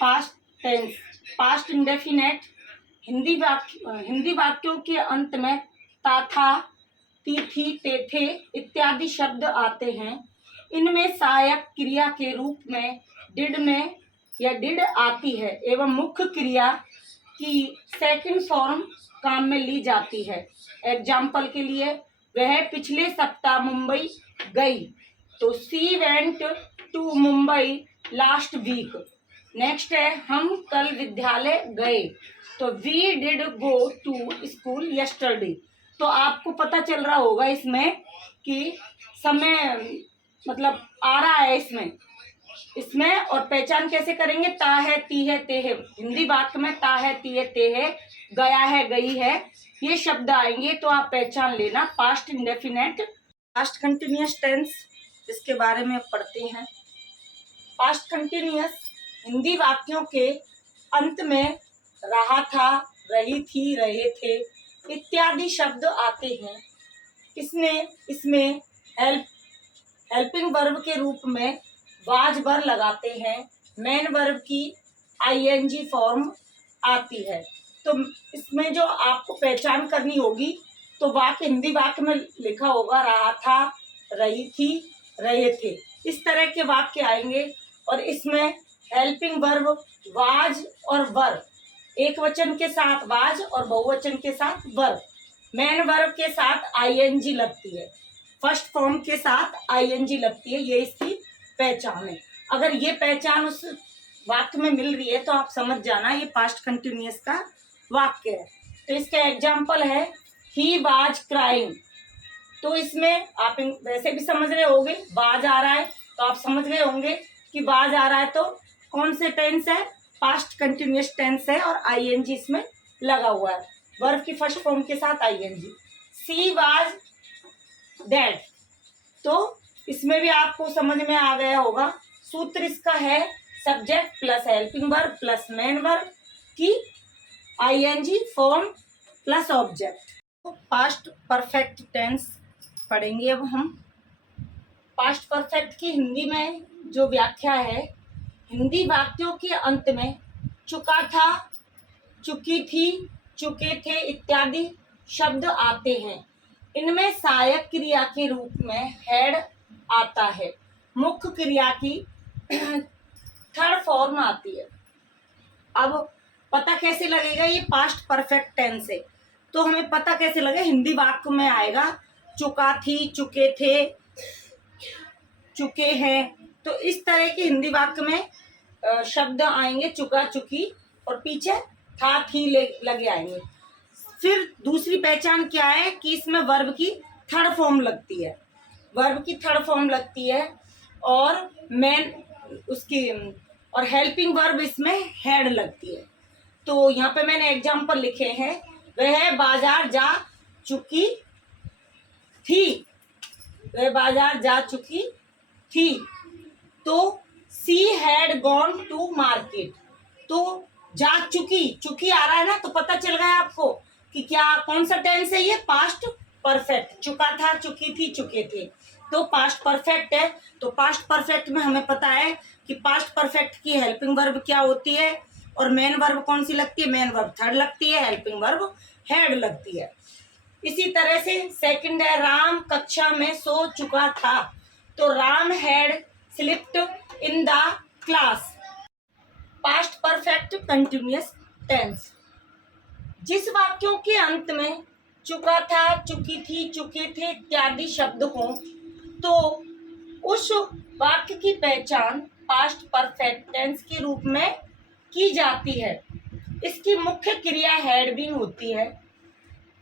Past tense, past indefinite Hindi वाक्यों के अंत में ता, था, ती, थी, ते, थे इत्यादि शब्द आते हैं। इनमें सहायक क्रिया के रूप में डिड में या डिड आती है एवं मुख्य क्रिया की सेकंड फॉर्म काम में ली जाती है। एग्जाम्पल के लिए, वह पिछले सप्ताह मुंबई गई, तो she went to Mumbai last week. Next है, हम कल विद्यालय गए, तो we did go to school yesterday. तो आपको पता चल रहा होगा इसमें कि समय मतलब आ रहा है इसमें और पहचान कैसे करेंगे। ता है, ती है, ते है। हिंदी वाक्य में ता है, ती है, ते है, गया है, गई है, ये शब्द आएंगे तो आप पहचान लेना। Past indefinite, past continuous tense, इसके बारे में पढ़ते हैं। पास्ट कंटिन्यूअस हिंदी वाक्यों के अंत में रहा था, रही थी, रहे थे इत्यादि शब्द आते हैं। इसमें हेल्पिंग वर्ब के रूप में वाज वर लगाते हैं। मेन वर्ब की आईएनजी फॉर्म आती है। तो इसमें जो आपको पहचान करनी होगी, तो वाक्य हिंदी वाक्य में लिखा होगा रहा था, रही थी, रहे थे, इस तरह के वाक्य आएंगे। और इसमें हेल्पिंग वर्ब वाज और वर, एक वचन के साथ वाज और बहुवचन के साथ वर, मेन वर्ब के साथ आईएनजी लगती है, फर्स्ट फॉर्म के साथ आईएनजी लगती है। ये इसकी पहचान है। अगर ये पहचान उस वाक्य में मिल रही है तो आप समझ जाना ये पास्ट कंटिन्यूअस का वाक्य है। तो इसका एग्जाम्पल है ही वाज क्राइंग। तो इसमें आप वैसे भी समझ रहे होंगे, वाज आ रहा है तो आप समझ रहे होंगे कि वाज आ रहा है तो कौन से टेंस है, पास्ट कंटिन्यूअस टेंस है और आईएनजी इसमें लगा हुआ है, वर्ब की फर्स्ट फॉर्म के साथ आईएनजी। सी वाज डेड, तो इसमें भी आपको समझ में आ गया होगा। सूत्र इसका है subject plus helping verb plus main verb की आईएनजी फॉर्म प्लस ऑब्जेक्ट। तो पास्ट परफेक्ट टेंस पढ़ेंगे अब हम। पास्ट परफेक्ट की हिंदी में जो व्याख्या है, हिंदी वाक्यों के अंत में चुका था, चुकी थी, चुके थे इत्यादि शब्द आते हैं। इनमें सहायक क्रिया के रूप में हैड आता है, मुख्य क्रिया की थर्ड फॉर्म आती है। अब पता कैसे लगेगा ये पास्ट परफेक्ट टेंस है, तो हमें पता कैसे लगे, हिंदी वाक्य में आएगा चुका थी, चुके थे, चुके हैं, तो इस तरह के हिंदी वाक्य में शब्द आएंगे, चुका, चुकी और पीछे था, थी लगे आएंगे। फिर दूसरी पहचान क्या है कि इसमें वर्ब की थर्ड फॉर्म लगती है, वर्ब की थर्ड फॉर्म लगती है और मेन उसकी और हेल्पिंग वर्ब इसमें हैड लगती है। तो यहाँ पे मैंने एग्जाम्पल लिखे हैं, वह बाजार जा चुकी थी, वह बाजार जा चुकी थी, तो she had gone to market. तो जा चुकी, चुकी आ रहा है ना, तो पता चल गया आपको कि क्या कौन सा टेंस है ये, पास्ट परफेक्ट। चुका था, चुकी थी, चुके थे, तो पास्ट परफेक्ट है। तो पास्ट परफेक्ट में हमें पता है कि पास्ट परफेक्ट की हेल्पिंग वर्ब क्या होती है और मेन वर्ब कौन सी लगती है, मेन वर्ब थर्ड लगती है, हेल्पिंग वर्ब हैड लगती है। इसी तरह से सेकंड है, राम कक्षा में सो चुका था, तो Ram had slipped in the class. Past perfect continuous tense, जिस वाक्यों के अंत में चुका था, चुकी थी, चुके थे इत्यादि शब्द हों, तो उस वाक्य की पहचान पास्ट परफेक्ट टेंस के रूप में की जाती है। इसकी मुख्य क्रिया हैड बीन होती है।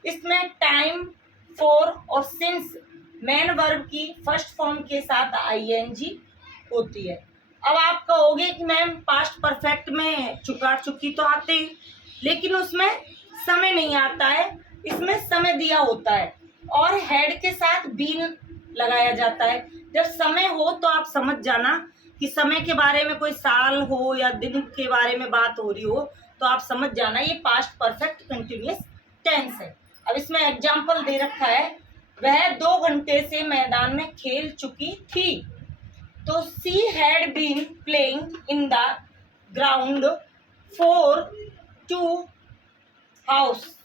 इसमें टाइम, फॉर और सिंस मेन वर्ब की फर्स्ट फॉर्म के साथ आईएनजी होती है। अब आप कहोगे कि मैम पास्ट परफेक्ट में चुका, चुकी तो आते हैं, लेकिन उसमें समय नहीं आता है, इसमें समय दिया होता है और हेड के साथ बीन लगाया जाता है। जब समय हो तो आप समझ जाना कि समय के बारे में कोई साल हो या दिन के बारे में बात हो रही हो, तो आप समझ जाना ये पास्ट परफेक्ट कंटिन्यूअस टेंस है। अब इसमें एग्जाम्पल दे रखा है, वह 2 घंटे से मैदान में खेल चुकी थी, तो she had been playing in the ground, 4 to house.